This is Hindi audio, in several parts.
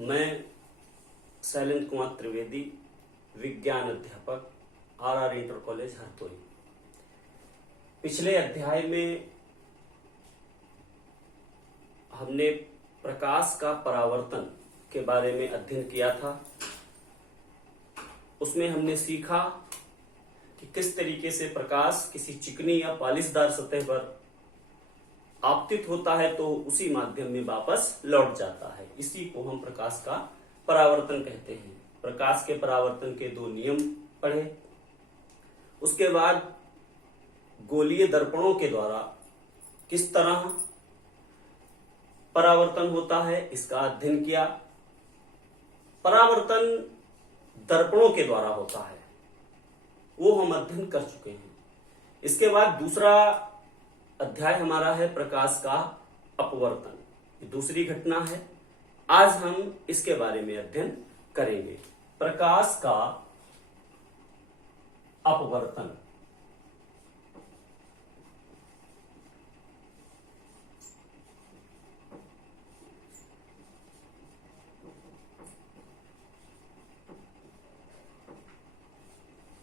मैं शैलेंद्र कुमार त्रिवेदी, विज्ञान अध्यापक, आर इंटर कॉलेज हरदोई। पिछले अध्याय में हमने प्रकाश का परावर्तन के बारे में अध्ययन किया था। उसमें हमने सीखा कि किस तरीके से प्रकाश किसी चिकनी या पालिशदार सतह पर आपतित होता है तो उसी माध्यम में वापस लौट जाता है। इसी को हम प्रकाश का परावर्तन कहते हैं। प्रकाश के परावर्तन के दो नियम पढ़े। उसके बाद गोलीय दर्पणों के द्वारा किस तरह परावर्तन होता है इसका अध्ययन किया। परावर्तन दर्पणों के द्वारा होता है वो हम अध्ययन कर चुके हैं। इसके बाद दूसरा अध्याय हमारा है प्रकाश का अपवर्तन। ये दूसरी घटना है। आज हम इसके बारे में अध्ययन करेंगे। प्रकाश का अपवर्तन।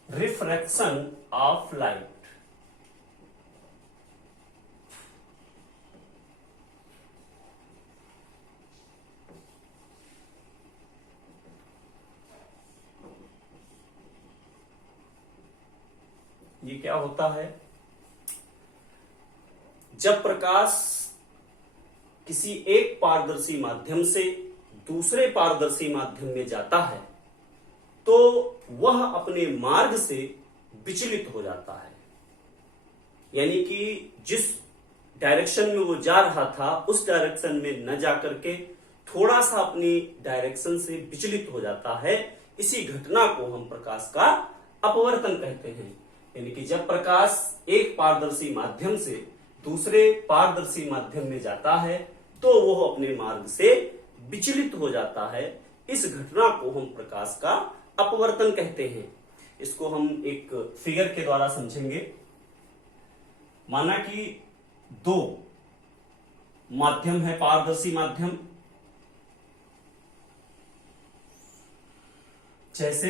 Refraction of light. ये क्या होता है? जब प्रकाश किसी एक पारदर्शी माध्यम से दूसरे पारदर्शी माध्यम में जाता है तो वह अपने मार्ग से विचलित हो जाता है। यानी कि जिस डायरेक्शन में वो जा रहा था उस डायरेक्शन में न जाकर के थोड़ा सा अपनी डायरेक्शन से विचलित हो जाता है। इसी घटना को हम प्रकाश का अपवर्तन कहते हैं। यानी कि जब प्रकाश एक पारदर्शी माध्यम से दूसरे पारदर्शी माध्यम में जाता है तो वह अपने मार्ग से विचलित हो जाता है। इस घटना को हम प्रकाश का अपवर्तन कहते हैं। इसको हम एक फिगर के द्वारा समझेंगे। माना कि दो माध्यम है, पारदर्शी माध्यम। जैसे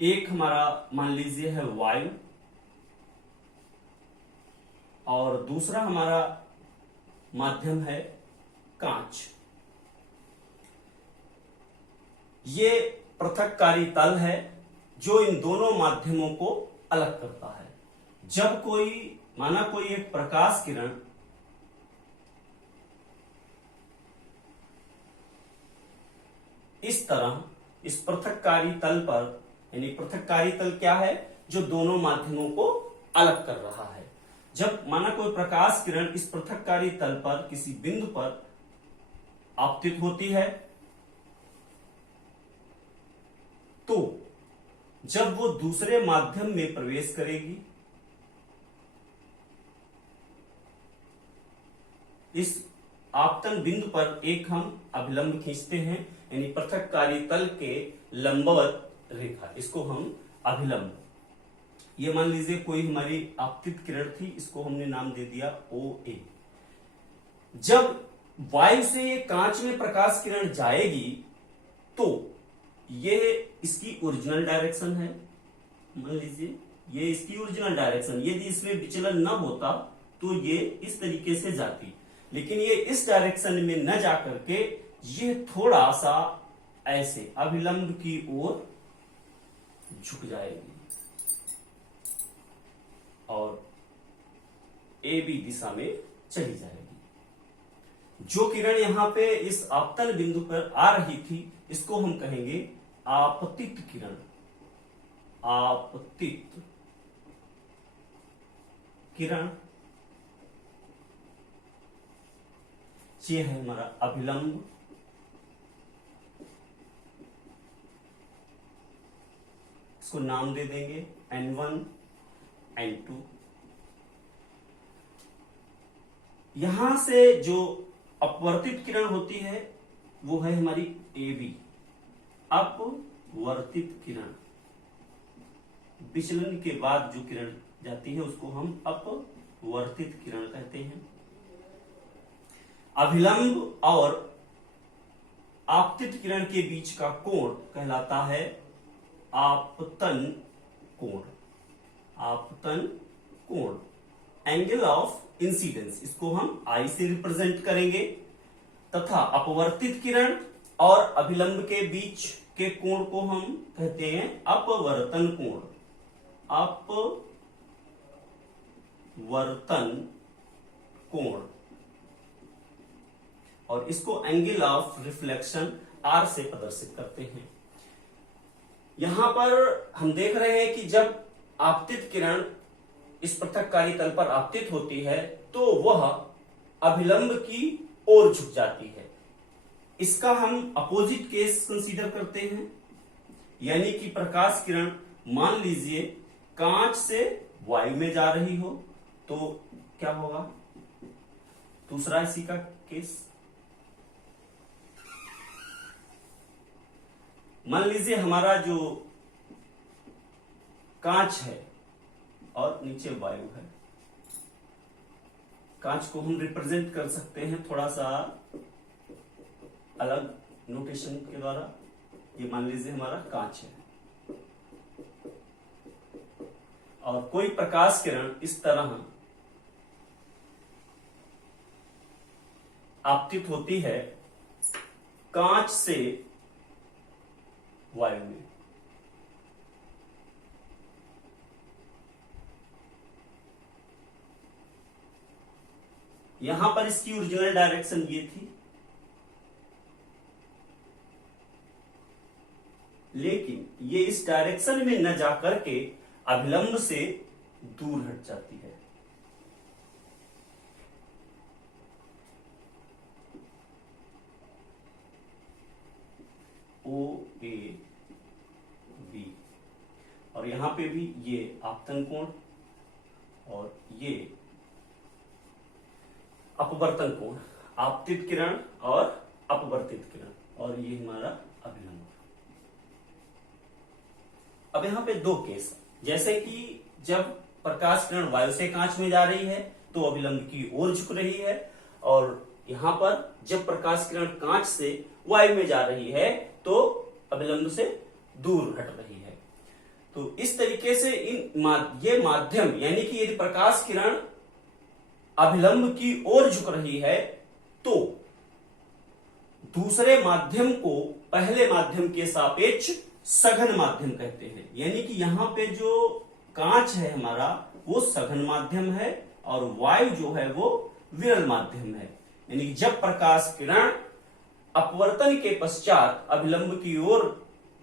एक हमारा मान लीजिए है वायु और दूसरा हमारा माध्यम है कांच। ये पृथक्कारी तल है जो इन दोनों माध्यमों को अलग करता है। जब कोई एक प्रकाश किरण इस तरह इस पृथक्कारी तल पर, यानी पृथक्कारी तल क्या है? जो दोनों माध्यमों को अलग कर रहा है। जब माना कोई प्रकाश किरण इस पृथक्कारी तल पर किसी बिंदु पर आपतित होती है तो जब वो दूसरे माध्यम में प्रवेश करेगी, इस आपतन बिंदु पर एक हम अभिलंब खींचते हैं, यानी पृथक्कारी तल के लंबवत रेखा, इसको हम अभिलंब। ये मान लीजिए कोई हमारी आपतित किरण थी, इसको हमने नाम दे दिया OA। जब वायु से ये कांच में प्रकाश किरण जाएगी तो ये इसकी ओरिजिनल डायरेक्शन है। मान लीजिए ये इसकी ओरिजिनल डायरेक्शन, यदि इसमें विचलन न होता तो ये इस तरीके से जाती, लेकिन ये इस डायरेक्शन में न जाकर के ये थोड़ा सा ऐसे अभिलंब की ओर झुक जाएगी और AB दिशा में चली जाएगी। जो किरण यहां पे इस आपतन बिंदु पर आ रही थी इसको हम कहेंगे आपतित किरण। आपतित किरण ये है हमारा अभिलंब। इसको नाम दे देंगे N1 N2। यहां से जो अपवर्तित किरण होती है वो है हमारी AB, अपवर्तित किरण। विचलन के बाद जो किरण जाती है उसको हम अपवर्तित किरण कहते हैं। अभिलंब और आपतित किरण के बीच का कोण कहलाता है आपतन कोण। आपतन कोण, एंगल ऑफ इंसिडेंस, इसको हम आई से रिप्रेजेंट करेंगे। तथा अपवर्तित किरण और अभिलंब के बीच के कोण को हम कहते हैं अपवर्तन कोण। अपवर्तन कोण, और इसको एंगल ऑफ रिफ्लेक्शन आर से प्रदर्शित करते हैं। यहां पर हम देख रहे हैं कि जब आपतित किरण इस पृथक्कारी तल पर आपतित होती है तो वह अभिलंब की ओर झुक जाती है। इसका हम अपोजिट केस कंसीडर करते हैं, यानी कि प्रकाश किरण मान लीजिए कांच से वायु में जा रही हो तो क्या होगा, दूसरा इसी का केस। मान लीजिए हमारा जो कांच है और नीचे वायु है, कांच को हम रिप्रेजेंट कर सकते हैं थोड़ा सा अलग नोटेशन के द्वारा। ये मान लीजिए हमारा कांच है और कोई प्रकाश किरण इस तरह आपतित होती है कांच से वायु में। यहां पर इसकी ओरिजिनल डायरेक्शन ये थी, लेकिन ये इस डायरेक्शन में न जाकर के अभिलंब से दूर हट जाती है। ओ ए बी, और यहां पे भी ये आपतन कोण और ये अपवर्तन कोण, आपतित किरण और अपवर्तित किरण, और ये हमारा अभिलंब। अब यहां पे दो केस, जैसे कि जब प्रकाश किरण वायु से कांच में जा रही है तो अभिलंब की ओर झुक रही है, और यहां पर जब प्रकाश किरण कांच से वायु में जा रही है तो अभिलंब से दूर हट रही है। तो इस तरीके से ये माध्यम, यानी कि यदि प्रकाश किरण अभिलंब की ओर झुक रही है तो दूसरे माध्यम को पहले माध्यम के सापेक्ष सघन माध्यम कहते हैं। यानी कि यहां पे जो कांच है हमारा वो सघन माध्यम है और वायु जो है वो विरल माध्यम है। यानी कि जब प्रकाश किरण अपवर्तन के पश्चात अभिलंब की ओर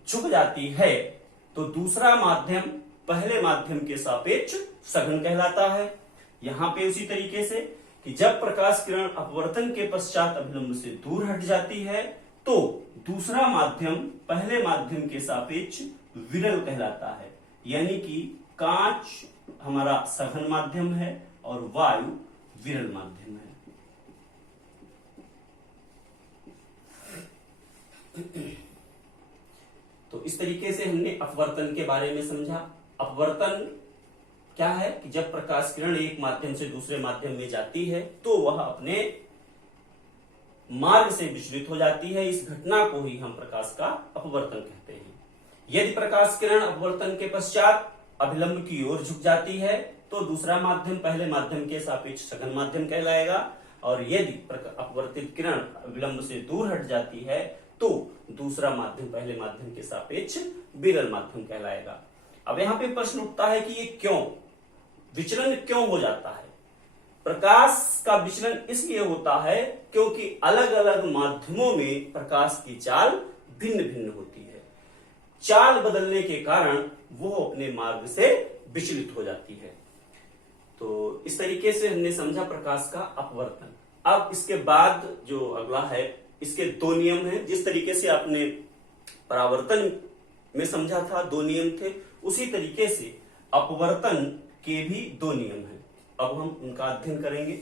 झुक जाती है तो दूसरा माध्यम पहले माध्यम के सापेक्ष सघन कहलाता है। यहां पे उसी तरीके से कि जब प्रकाश किरण अपवर्तन के पश्चात अभिलंब से दूर हट जाती है तो दूसरा माध्यम पहले माध्यम के सापेक्ष विरल कहलाता है। यानी कि कांच हमारा सघन माध्यम है और वायु विरल माध्यम है। तो इस तरीके से हमने अपवर्तन के बारे में समझा। अपवर्तन क्या है कि जब प्रकाश किरण एक माध्यम से दूसरे माध्यम में जाती है तो वह अपने मार्ग से विचलित हो जाती है। इस घटना को ही हम प्रकाश का अपवर्तन कहते हैं। यदि प्रकाश किरण अपवर्तन के पश्चात अभिलंब की ओर झुक जाती है तो दूसरा माध्यम पहले माध्यम के सापेक्ष सघन माध्यम कहलाएगा, और यदि अपवर्तित किरण अभिलंब से दूर हट जाती है तो दूसरा माध्यम पहले माध्यम के सापेक्ष विरल माध्यम कहलाएगा। अब यहां पे प्रश्न उठता है कि ये क्यों विचलन क्यों हो जाता है। प्रकाश का विचलन इसलिए होता है क्योंकि अलग अलग माध्यमों में प्रकाश की चाल भिन्न भिन्न होती है। चाल बदलने के कारण वो अपने मार्ग से विचलित हो जाती है। तो इस तरीके से हमने समझा प्रकाश का अपवर्तन। अब इसके बाद जो अगला है, इसके दो नियम हैं। जिस तरीके से आपने परावर्तन में समझा था दो नियम थे, उसी तरीके से अपवर्तन के भी दो नियम हैं। अब हम उनका अध्ययन करेंगे।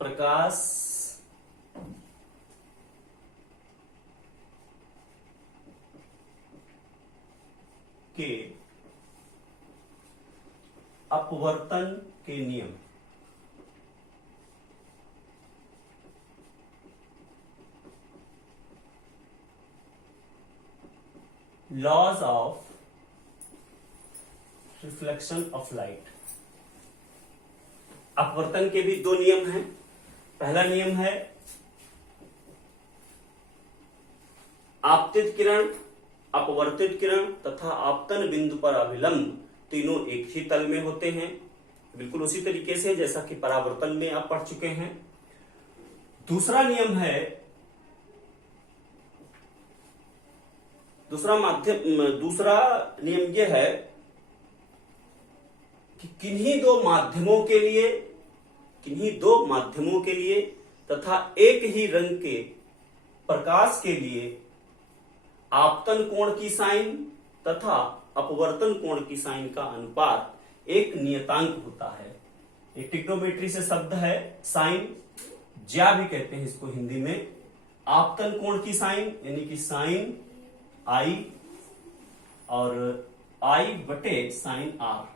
प्रकाश के अपवर्तन के नियम, laws of reflection of light. अपवर्तन के भी दो नियम हैं। पहला नियम है आपतित किरण, अपवर्तित किरण तथा आपतन बिंदु पर अभिलंब तीनों एक ही तल में होते हैं, बिल्कुल उसी तरीके से जैसा कि परावर्तन में आप पढ़ चुके हैं। दूसरा नियम है, दूसरा नियम यह है कि किन्हीं दो माध्यमों के लिए तथा एक ही रंग के प्रकाश के लिए आपतन कोण की साइन तथा अपवर्तन कोण की साइन का अनुपात एक नियतांक होता है। एक ट्रिग्नोमेट्री से शब्द है साइन, ज्या भी कहते हैं इसको हिंदी में। आपतन कोण की साइन यानी कि साइन आई और आई बटे साइन आर,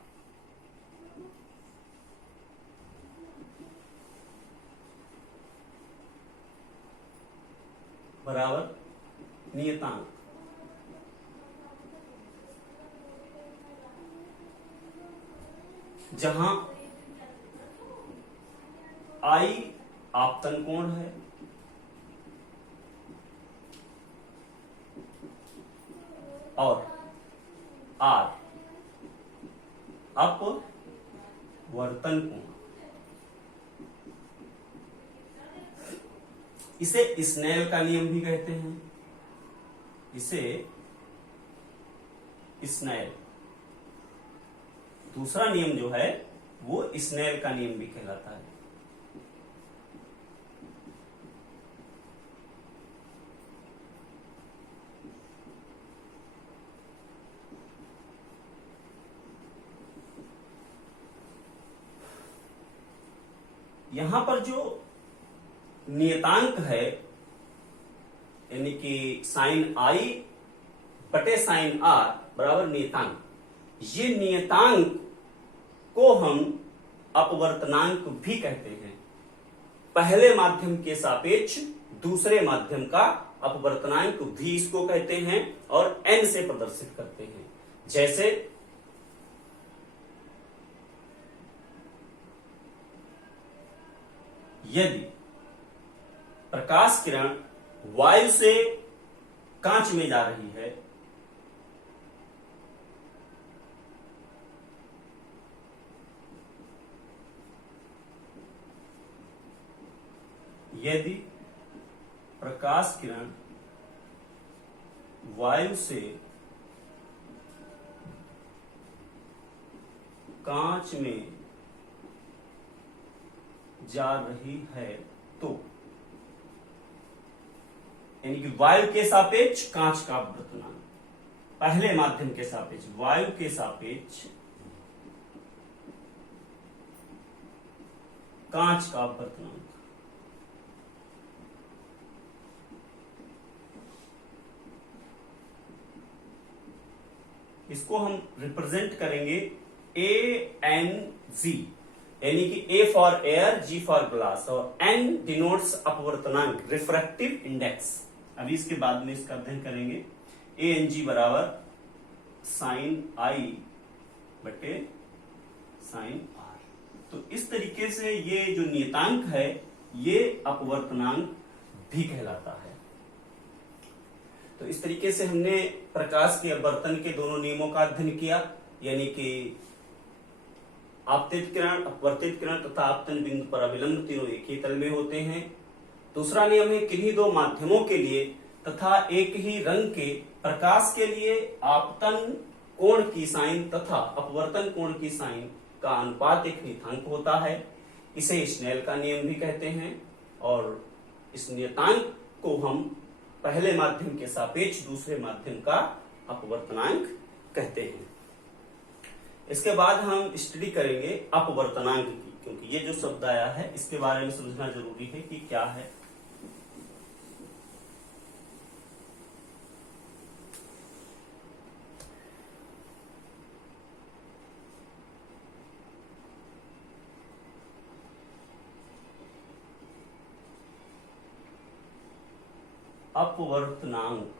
बराबर नियतांक। जहां आई आपतन कोण है और आर अपवर्तन कोण। इसे स्नेल का नियम भी कहते हैं, इसे स्नेल। दूसरा नियम जो है वो स्नेल का नियम भी कहलाता है। यहां पर जो नियतांक है यानी कि साइन आई बटे साइन आर बराबर नियतांक, ये नियतांक को हम अपवर्तनांक भी कहते हैं। पहले माध्यम के सापेक्ष दूसरे माध्यम का अपवर्तनांक भी इसको कहते हैं और n से प्रदर्शित करते हैं। जैसे यदि प्रकाश किरण वायु से कांच में जा रही है यदि प्रकाश किरण वायु से कांच में जा रही है तो यानी कि वायु के सापेक्ष कांच का अपवर्तनांक, पहले माध्यम के सापेक्ष वायु के सापेक्ष कांच का अपवर्तनांक, इसको हम रिप्रेजेंट करेंगे ANG, यानी कि A for air, G for glass और N डिनोट्स अपवर्तनांक, रिफ्रैक्टिव इंडेक्स। अभी इसके बाद में इसका अध्ययन करेंगे। ANG बराबर साइन आई बटे साइन आर। तो इस तरीके से ये जो नियतांक है ये अपवर्तनांक भी कहलाता है। तो इस तरीके से हमने प्रकाश के अपवर्तन के दोनों नियमों का अध्ययन किया, यानी कि आपतित किरण, अपवर्तित किरण तथा आपतन बिंदु पर अभिलंब तीनों एक ही तल में होते हैं। दूसरा नियम है किन्हीं दो माध्यमों के लिए तथा एक ही रंग के प्रकाश के लिए आपतन कोण की साइन तथा अपवर्तन कोण की साइन का अनुपात एक नियतांक होता है। इसे स्नेल का नियम भी कहते हैं और इस नियतांक को हम पहले माध्यम के सापेक्ष दूसरे माध्यम का अपवर्तनांक कहते हैं। इसके बाद हम स्टडी करेंगे अपवर्तनांक की। क्योंकि ये जो शब्द आया है इसके बारे में समझना जरूरी है कि क्या है। अपवर्तनांक,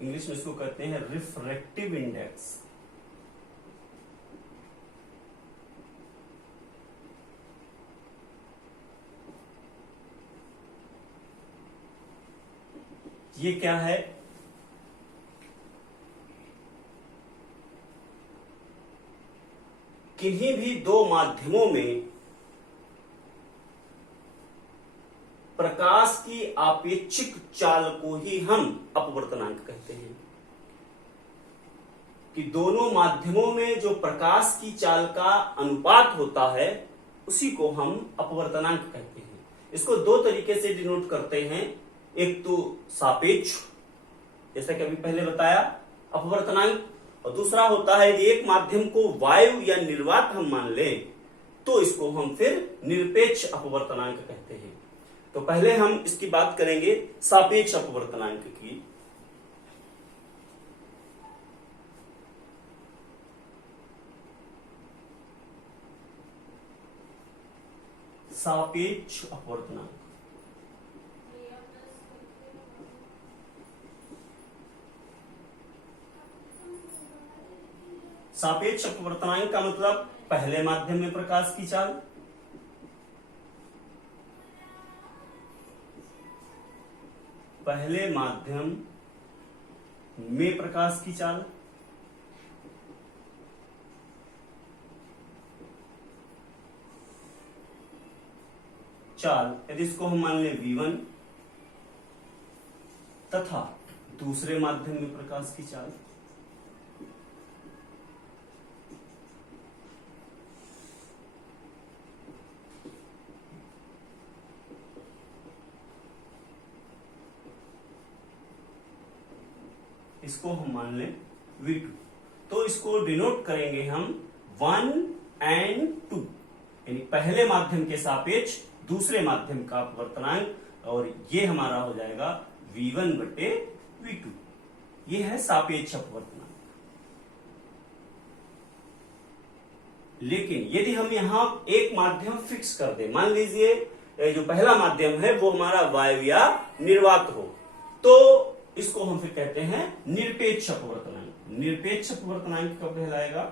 इंग्लिश में इसको कहते हैं रिफ्रैक्टिव इंडेक्स। ये क्या है? किन्हीं भी दो माध्यमों में प्रकाश की आपेक्षिक चाल को ही हम अपवर्तनांक कहते हैं। कि दोनों माध्यमों में जो प्रकाश की चाल का अनुपात होता है उसी को हम अपवर्तनांक कहते हैं। इसको दो तरीके से डिनोट करते हैं, एक तो सापेक्ष, जैसा कि अभी पहले बताया अपवर्तनांक, और दूसरा होता है यदि एक माध्यम को वायु या निर्वात हम मान लें तो इसको हम फिर निरपेक्ष अपवर्तनांक कहते हैं। तो पहले हम इसकी बात करेंगे सापेक्ष अपवर्तनांक की। सापेक्ष अपवर्तनांक, सापेक्ष अपवर्तनांक का मतलब पहले माध्यम में प्रकाश की चाल, पहले माध्यम में प्रकाश की चाल, यदि इसको हम मान लें v1, तथा दूसरे माध्यम में प्रकाश की चाल इसको हम मान लें v2। तो इसको डिनोट करेंगे हम 1 और 2, यानी पहले माध्यम के सापेक्ष दूसरे माध्यम का अपवर्तनांक, और ये हमारा हो जाएगा v1 बटे v2। ये है सापेक्ष अपवर्तनांक। लेकिन यदि हम यहां एक माध्यम फिक्स कर दें, मान लीजिए जो पहला माध्यम है वो हमारा वायु या निर्वात हो, तो इसको हम फिर कहते हैं निरपेक्ष अपवर्तनांक। निरपेक्ष अपवर्तनांक कब कहलाएगा?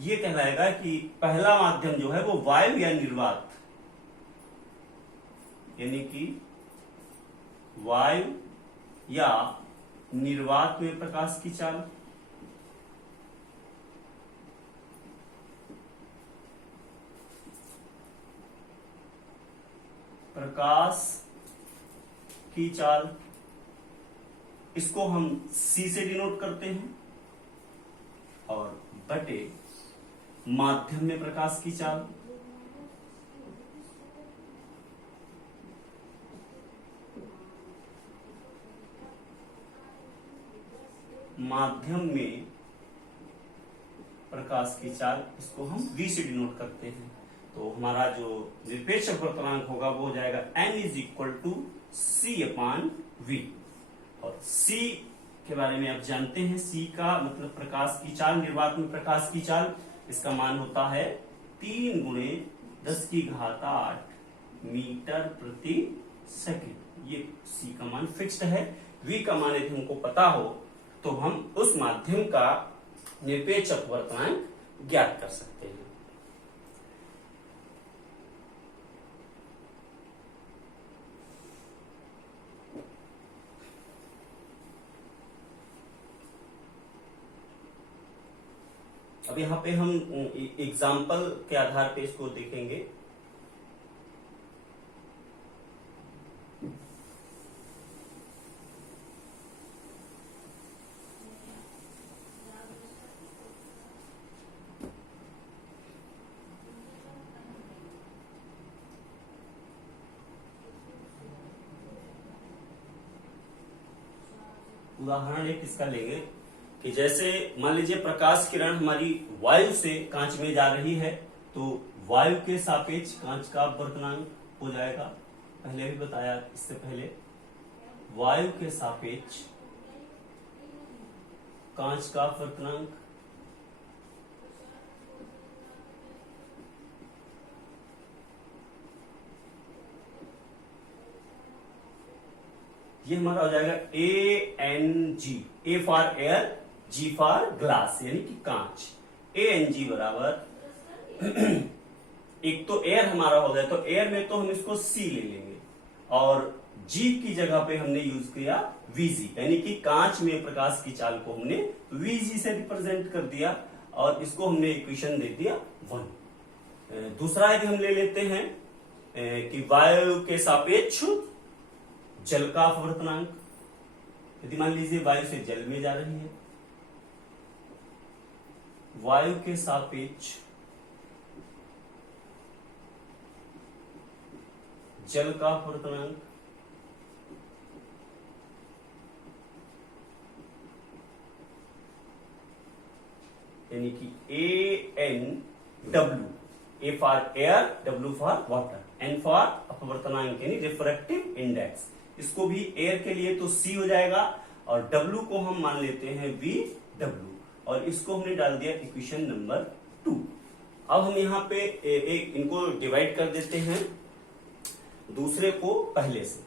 ये कहलाएगा कि पहला माध्यम जो है वो वायु या निर्वात, यानी कि वायु या निर्वात में प्रकाश की चाल, प्रकाश की चाल, इसको हम C से डिनोट करते हैं, और बटे माध्यम में प्रकाश की चाल, माध्यम में प्रकाश की चाल, इसको हम V से डिनोट करते हैं। तो हमारा जो निरपेक्ष अपवर्तनांक होगा वो हो जाएगा n = C/V। और C के बारे में आप जानते हैं, C का मतलब प्रकाश की चाल, निर्वात में प्रकाश की चाल, इसका मान होता है 3 × 10⁸ मीटर प्रति सेकंड। ये C का मान फिक्स्ड है। V का मान यदि हमको पता हो तो हम उस माध्यम का निरपेक्ष अपवर्तनांक ज्ञात कर सकते हैं। अब यहाँ पे हम एग्जाम्पल के आधार पे इसको देखेंगे। उदाहरण एक इसका लेंगे कि जैसे मान लीजिए प्रकाश किरण हमारी वायु से कांच में जा रही है, तो वायु के सापेक्ष कांच का अपवर्तनांक हो जाएगा। पहले भी बताया इससे पहले, वायु के सापेक्ष कांच का अपवर्तनांक ये हमारा हो जाएगा ANG, A for air, G for glass यानी कि कांच। ANG बराबर एक तो एयर हमारा हो गया, तो एयर में तो हम इसको C ले लेंगे और G की जगह पे हमने यूज किया VG, यानी कि कांच में प्रकाश की चाल को हमने VG से रिप्रेजेंट कर दिया और इसको हमने इक्वेशन दे दिया 1। दूसरा यदि हम ले लेते हैं कि वायु के सापेक्ष जल का अपवर्तनांक, यदि मान लीजिए वायु से जल में जा रही है, वायु के सापेक्ष जल का अपवर्तनांक यानी कि ANW, A for air, W for water, N for अपवर्तनांक यानी रिफ्रैक्टिव इंडेक्स। इसको भी एयर के लिए तो C हो जाएगा और W को हम मान लेते हैं VW और इसको हमने डाल दिया इक्वेशन नंबर 2। अब हम यहाँ पे एक इनको डिवाइड कर देते हैं दूसरे को पहले से।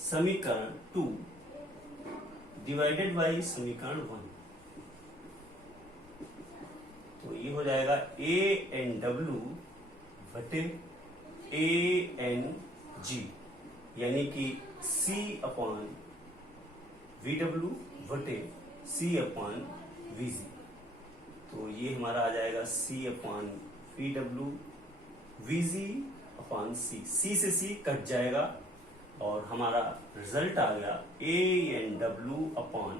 समीकरण 2 डिवाइडेड बाई समीकरण 1, तो ये हो जाएगा ANW बटे ANG यानी कि C अपॉन VW बटे C अपॉन VG। तो ये हमारा आ जाएगा C upon VW, VG upon C, C से C कट जाएगा और हमारा रिजल्ट आ गया ANW अपॉन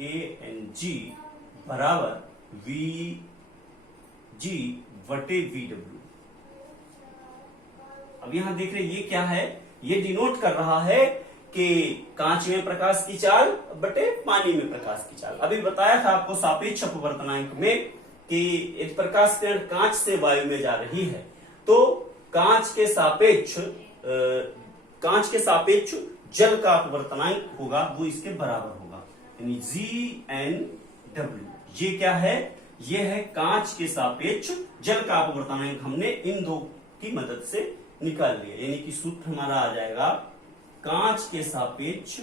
ANG बराबर VG बटे VW। अब यहां देख रहे ये क्या है, ये डिनोट कर रहा है कि कांच में प्रकाश की चाल बटे पानी में प्रकाश की चाल। अभी बताया था आपको सापेक्ष अपवर्तनांक में कि एक प्रकाश किरण कांच से वायु में जा रही है तो कांच के सापेक्ष जल का अपवर्तनांक होगा, वो इसके बराबर होगा, यानी GNW। ये क्या है, ये है कांच के सापेक्ष जल का अपवर्तनांक। हमने इन दो की मदद से निकाल लिया, यानी कि सूत्र हमारा आ जाएगा कांच के सापेक्ष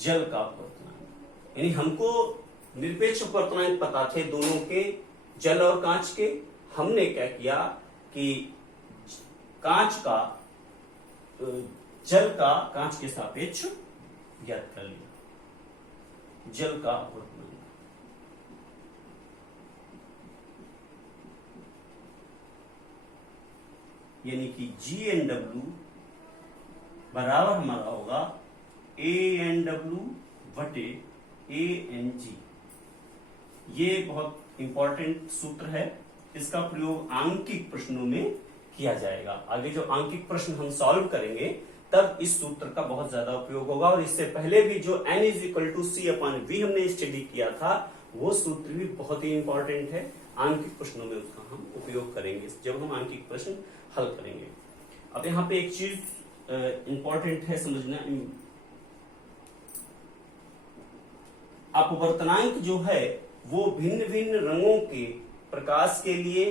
जल का अपवर्तनांक। यानी हमको निरपेक्ष अपवर्तनांक पता थे दोनों के, जल और कांच के। हमने क्या किया कि कांच का जल का कांच के सापेक्ष ज्ञात कर लिया, जल का अपवर्तनांक यानी कि GNW बराबर हमारा होगा ANW बटे ANG। ये बहुत इंपॉर्टेंट सूत्र है, इसका प्रयोग आंकिक प्रश्नों में किया जाएगा। आगे जो आंकिक प्रश्न हम सॉल्व करेंगे तब इस सूत्र का बहुत ज्यादा उपयोग होगा। और इससे पहले भी जो N = C अपॉन V हमने स्टडी किया था, वो सूत्र भी बहुत ही इंपॉर्टेंट है। आंकिक प्रश्नों में उसका हम उपयोग करेंगे जब हम आंकिक प्रश्न हल करेंगे। अब यहाँ पे एक चीज इंपॉर्टेंट है समझना, अपवर्तनांक जो है वो भिन्न भिन्न रंगों के प्रकाश के लिए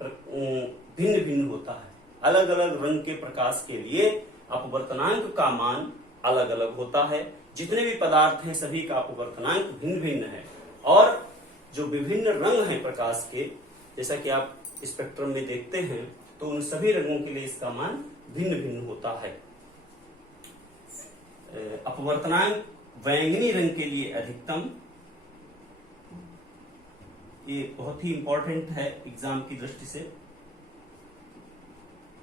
भिन्न भिन्न होता है। अलग अलग रंग के प्रकाश के लिए अपवर्तनांक का मान अलग अलग होता है। जितने भी पदार्थ हैं सभी का अपवर्तनांक भिन्न भिन्न है और जो विभिन्न रंग हैं प्रकाश के, जैसा कि आप स्पेक्ट्रम में देखते हैं, तो उन सभी रंगों के लिए इसका मान भिन्न भिन्न होता है। अपवर्तनांक बैंगनी रंग के लिए अधिकतम, ये बहुत ही इंपॉर्टेंट है एग्जाम की दृष्टि से।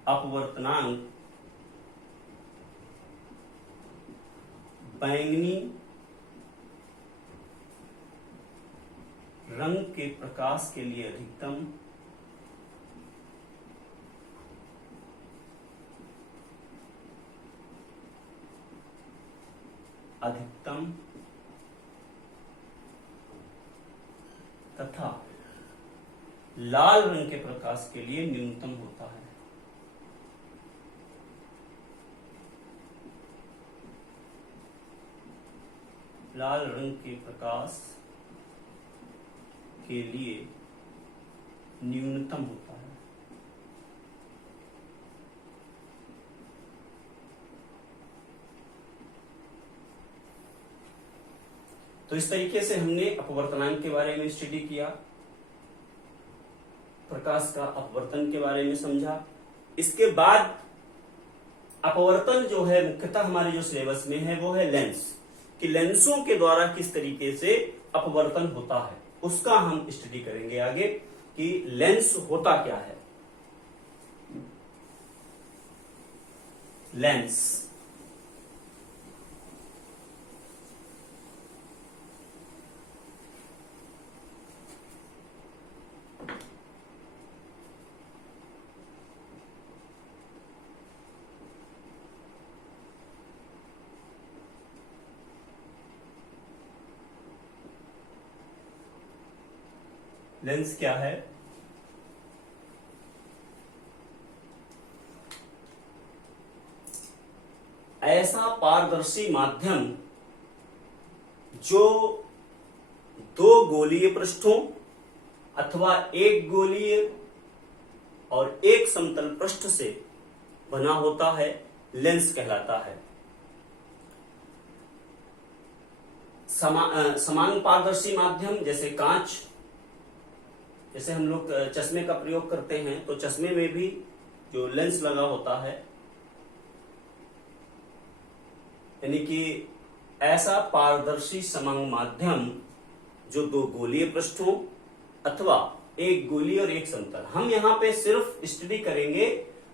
अपवर्तनांक बैंगनी रंग के प्रकाश के लिए अधिकतम अधिकतम तथा लाल रंग के प्रकाश के लिए न्यूनतम होता है। लाल रंग के प्रकाश के लिए न्यूनतम होता है। तो इस तरीके से हमने अपवर्तनांक के बारे में स्टडी किया, प्रकाश का अपवर्तन के बारे में समझा। इसके बाद अपवर्तन जो है मुख्यतः हमारे जो सिलेबस में है वो है लेंस, कि लेंसों के द्वारा किस तरीके से अपवर्तन होता है उसका हम स्टडी करेंगे आगे, कि लेंस होता क्या है। लेंस लेंस क्या है? ऐसा पारदर्शी माध्यम जो दो गोलीय पृष्ठों अथवा एक गोलीय और एक समतल पृष्ठ से बना होता है, लेंस कहलाता है। समान पारदर्शी माध्यम जैसे कांच, जैसे हम लोग चश्मे का प्रयोग करते हैं तो चश्मे में भी जो लेंस लगा होता है, यानी कि ऐसा पारदर्शी समान माध्यम जो दो गोलीय पृष्ठों अथवा एक गोलीय और एक समतल, हम यहाँ पे सिर्फ स्टडी करेंगे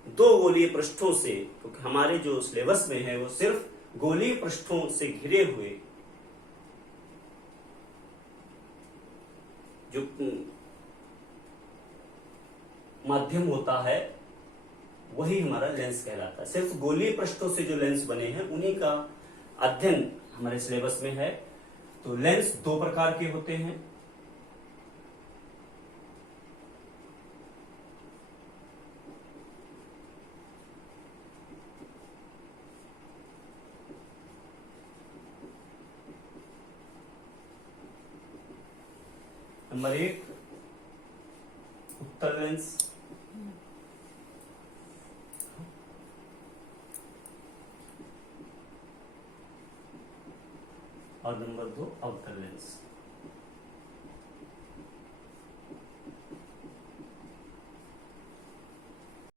दो गोलीय पृष्ठों से, क्योंकि हमारे जो सिलेबस में है वो सिर्फ गोलीय पृष्ठों से घिरे हुए जो माध्यम होता है वही हमारा लेंस कहलाता है। सिर्फ गोलीय पृष्ठों से जो लेंस बने हैं उन्हीं का अध्ययन हमारे सिलेबस में है। तो लेंस दो प्रकार के होते हैं। नंबर एक, उत्तल लेंस, और नंबर दो, अवतल लेंस।